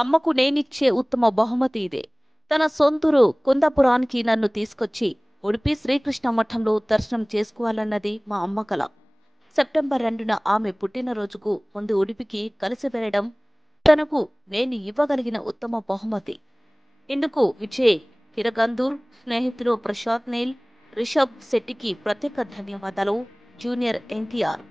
అమ్మకు నేనిచ్చే ఉత్తమ బహుమతి ఇదే. తన సొంతూరు కుందాపురానికి నన్ను తీసుకొచ్చి ఉడిపి శ్రీకృష్ణ మఠంలో దర్శనం చేసుకోవాలన్నది మా అమ్మ కల. సెప్టెంబర్ 2న ఆమె పుట్టినరోజుకు ముందు ఉడిపికి కలిసి వెళ్లడం తనకు నేను ఇవ్వగలిగిన ఉత్తమ బహుమతి. ఇందుకు విజయ్ కిరగందూర్, స్నేహితులు ప్రశాంత్ నీల్, రిషబ్ శెట్టికి ప్రత్యేక ధన్యవాదాలు. జూనియర్ ఎన్టీఆర్.